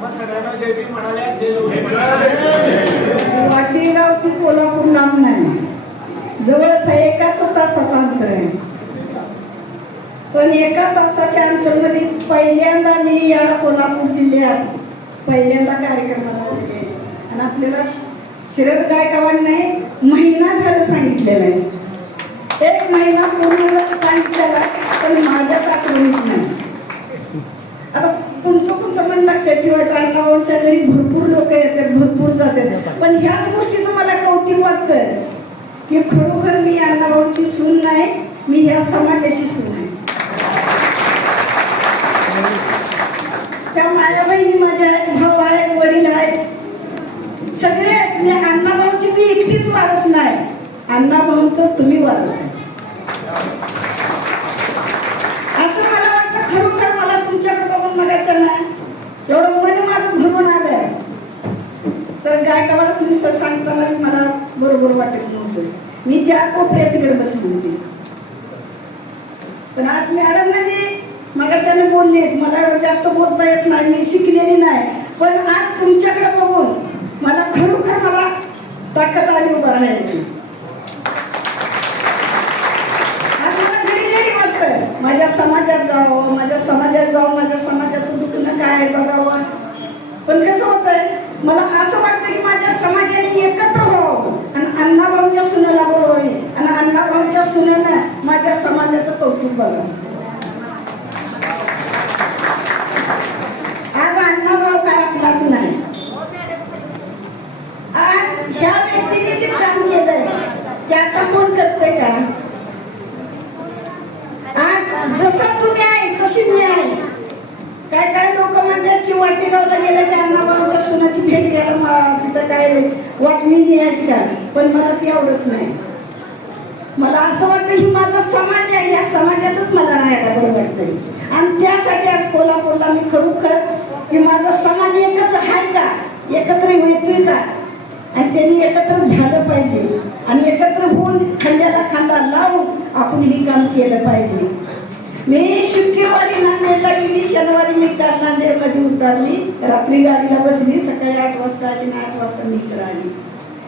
मग सगळ्यांना जय भीम म्हणाल्या. जय वाटेगाव ती कोल्हापूर लांब नाही, जवळच आहे, एकाच तासाचं अंतर आहे. पण एका तासाच्या अंतरमध्ये पहिल्यांदा मी या कोल्हापूर जिल्ह्यात पहिल्यांदा कार्यक्रमाला होते. आणि आपल्याला शरद गायकवाडने महिना झालं सांगितलेलं आहे, 1 महिना पूर्ण सांगितलेला, पण माझ्याच आठवणीत नाही. आता पुढचं मन लक्षात ठेवायचं. अण्णाभाऊंच्या घरी भरपूर लोक येतात, भरपूर जातात, पण ह्याच गोष्टीचं मला कौतुक वाटतं की खरोखर मी अण्णाभाऊंची सून नाही, मी ह्या समाजाची सून आहे. त्या माया बहिणी माझ्या आहेत, भाऊ आहेत, वडील आहेत, सगळे आहेत. मी अण्णाभाऊंची मी एकटीच वारस नाही, अण्णाभाऊंचं तुम्ही वारस आहे. असं मला वाटतं. खरोखर मला तुमच्याकडे बघून बघायचं नाही, एवढं मन माझं भरून आलंय. तर गायकवाडच निश्चय सांगताना मला बरोबर वाटत नव्हतं. मी त्या कोपऱ्यात तिकडे बसली होती. पण आज मॅडमना जी मगाच्याने बोलले, मला एवढं जास्त बोलता येत नाही, मी शिकलेली नाही, पण आज तुमच्याकडे बघून मला खरोखर मला ताकद आली उभं राहायची. आज मला घरी घरी वाटतं माझ्या समाजात जावं, माझ्या समाजात जाऊन माझ्या समाजाचं दुखणं काय आहे बघावं. पण कसं होतंय, मला असं वाटतं की माझ्या समाजाने एकत्र व्हावं आणि अण्णाभाऊंच्या सुनेला बोलवावी आणि अण्णाभाऊंच्या सुनेनं माझ्या समाजाचं कौतुक बघावं. आज अण्णाभाऊ काय आपलाच नाही. आज ह्या व्यक्तीने जे काम केलंय ते आता कोण करते का? आज जसं तुम्ही आहे तशी मी आहे. काय काय लोक म्हणतात की वाटेगावला गेलं की अण्णाभाऊंच्या सुनाची भेट घ्यायला तिथं काय वॉचमिनी आहेत का? पण मला ती आवडत नाही. मला असं वाटतं ही माझा समाज आहे, या समाजातच मला राहायला बरं वाटतंय. आणि त्यासाठी आज कोल्हापूरला मी खरोखर की माझा समाज एकत्र आहे का, एकत्र येतोय का, आणि त्यांनी एकत्र झालं पाहिजे आणि एकत्र होऊन खांद्याला खांदा लावून आपण हे काम केलं पाहिजे. मी शुक्रवारी नांदेडला गेली, शनिवारी मी काल नांदेडमध्ये उतरली, रात्री गाडीला बसली, सकाळी 8 वाजता आली आणि 8 वाजता मी इकडे आली.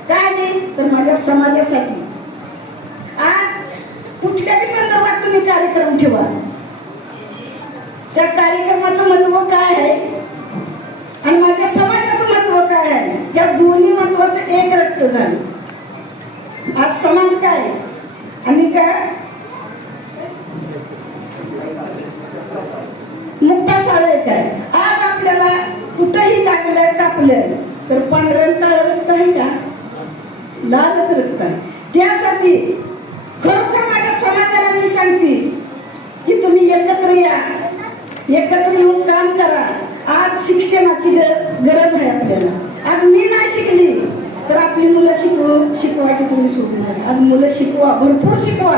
काय आली तर माझ्या समाजासाठी. आज कुठल्याही संदर्भात तुम्ही कार्यक्रम ठेवा, त्या कार्यक्रमाचं महत्व काय आहे आणि माझ्या समाजाचं महत्व काय आहे, या दोन्ही महत्वाचं एक रक्त झालं. आज समाज काय आणि काय मुक्ता साळे काय. आज आपल्याला कुठंही लागलं कापलं तर पांढरं काळं रक्त आहे का, लालच रक्त आहे. त्यासाठी खरोखर माझ्या समाजाला मी सांगते की तुम्ही एकत्र या, एकत्र येऊन काम करा. आज शिक्षणाची गरज आहे आपल्याला. आज मी नाही शिकली तर आपली मुलं शिकवायची तुम्ही सोडून नका. आज मुलं शिकवा, भरपूर शिकवा.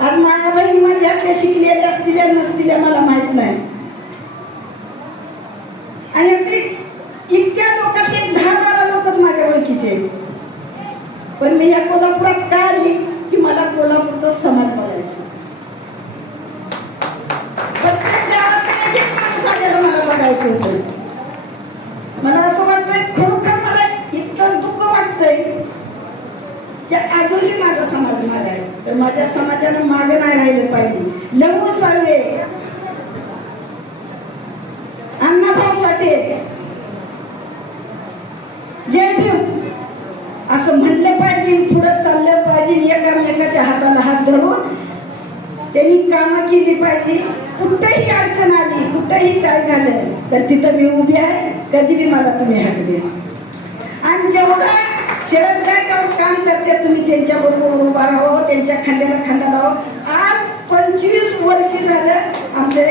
आज माझ्या बहिणी माझ्यातल्या शिकलेल्या असलेल्या नसलेल्या मला माहित नाही. आणि ते इतक्या लोकांचे 10-12 लोकच माझ्या ओळखीचे. पण मी या कोल्हापुरात का आली की मला कोल्हापूरचा समाज बघायचा. प्रत्येक गावात एक माणूस आलेला मला बघायचं होतं. मला असं वाटतंय, खरोखर मला इतकं दुःख वाटतंय की अजूनही माझा समाज मागे आहे. तर माझ्या समाजानं मागे नाही राहिलं पाहिजे. लहू साळवे, अण्णाभाऊ साठे, जय भीम असं म्हणलं पाहिजे, पुढे चाललं पाहिजे. एकामेकाच्या हाताला हात धरून त्यांनी कामं केली पाहिजे. कुठेही अडचण आली, कुठेही काय झालं तर तिथं मी उभी आहे, कधी बी मला तुम्ही हाक द्या. आणि जेवढा शरद गायकवाड काम करते तुम्ही त्यांच्या बरोबर उभा राहावं, त्यांच्या खांद्याला खांदा लावावं. आज 25 वर्ष झालं आमचे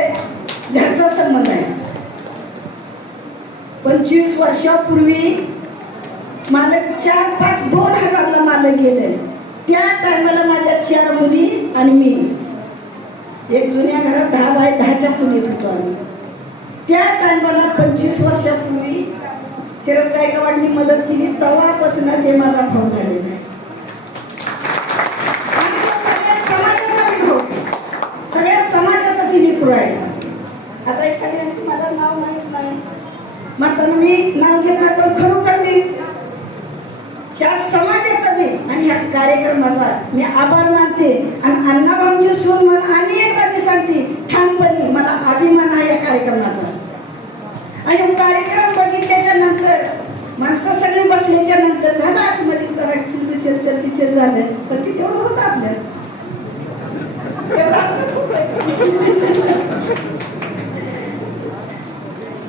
घरचा संबंध आहे. 25 वर्षापूर्वी मालक 4-5 2000ला मालक गेले. त्या टायमाला माझ्या 4 मुली आणि मी एक जुन्या घरात 10 बाय 10च्या खोलीत होतो आम्ही. त्या टायमाला 25 वर्षापूर्वी शरद गायकवाडनी मदत केली. तेव्हापासून ते माझा भाऊ झालेला आहे. सगळ्या समाजाचा भाऊ, सगळ्या समाजाचा ती लेकरू आहे. आता सगळ्यांची मला नाव माहित नाही, म्हणताना मी नाव घेतलं, पण खरोखर मी ह्या समाजाचा मी आणि ह्या कार्यक्रमाचा मी आभार मानते. आणि अण्णाभाऊंची सून म्हणून आणि एकदा मी सांगते ठामपणे मला अभिमान आहे या कार्यक्रमाचा. आणि हा कार्यक्रम बघितल्याच्या नंतर माणसं सगळी बसल्याच्या नंतर झालं आतमध्ये जरा चल झालं, पण ते तेवढं होतं आपल्याला.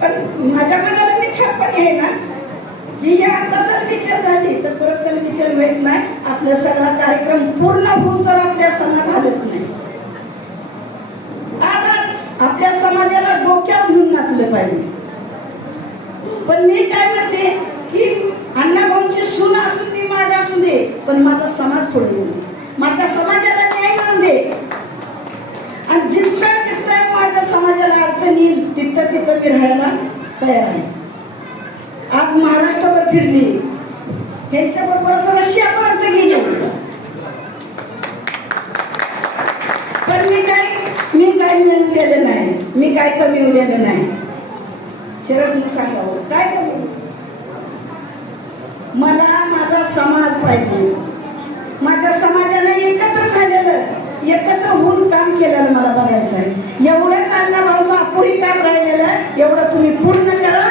पण माझ्या मनाला मी ठामपणे आहे ना की हे आता चलबिचल झाली तर परत चलबिचल होत नाही. आपला सगळा कार्यक्रम पूर्ण होऊस तर आपल्या समाज हालत नाही. आज आपल्या समाजाला डोक्यात घेऊन नाचलं पाहिजे. पण मी काय म्हणते की अण्णाभाऊंची सून असून मी माग असू दे, पण माझा समाज पुढे येऊ दे, माझ्या समाजाला न्याय मिळू दे. आणि जिथं माझ्या समाजाला अडचण येईल तिथं मी राहायला तयार आहे. आज महाराष्ट्रावर फिरली, ह्यांच्याबरोबर रशियापर्यंत गेली, पण मी काय मिळवलेलं नाही, मी काय कमीवलेलं नाही. शरदने सांगावं काय कमी, मला माझा समाज पाहिजे. माझ्या समाजाने एकत्र झालेलं, एकत्र होऊन काम केलेलं मला बघायचं आहे. एवढंच अण्णाभाऊचं अपुरी काम राहिलेलं, एवढं तुम्ही पूर्ण करा.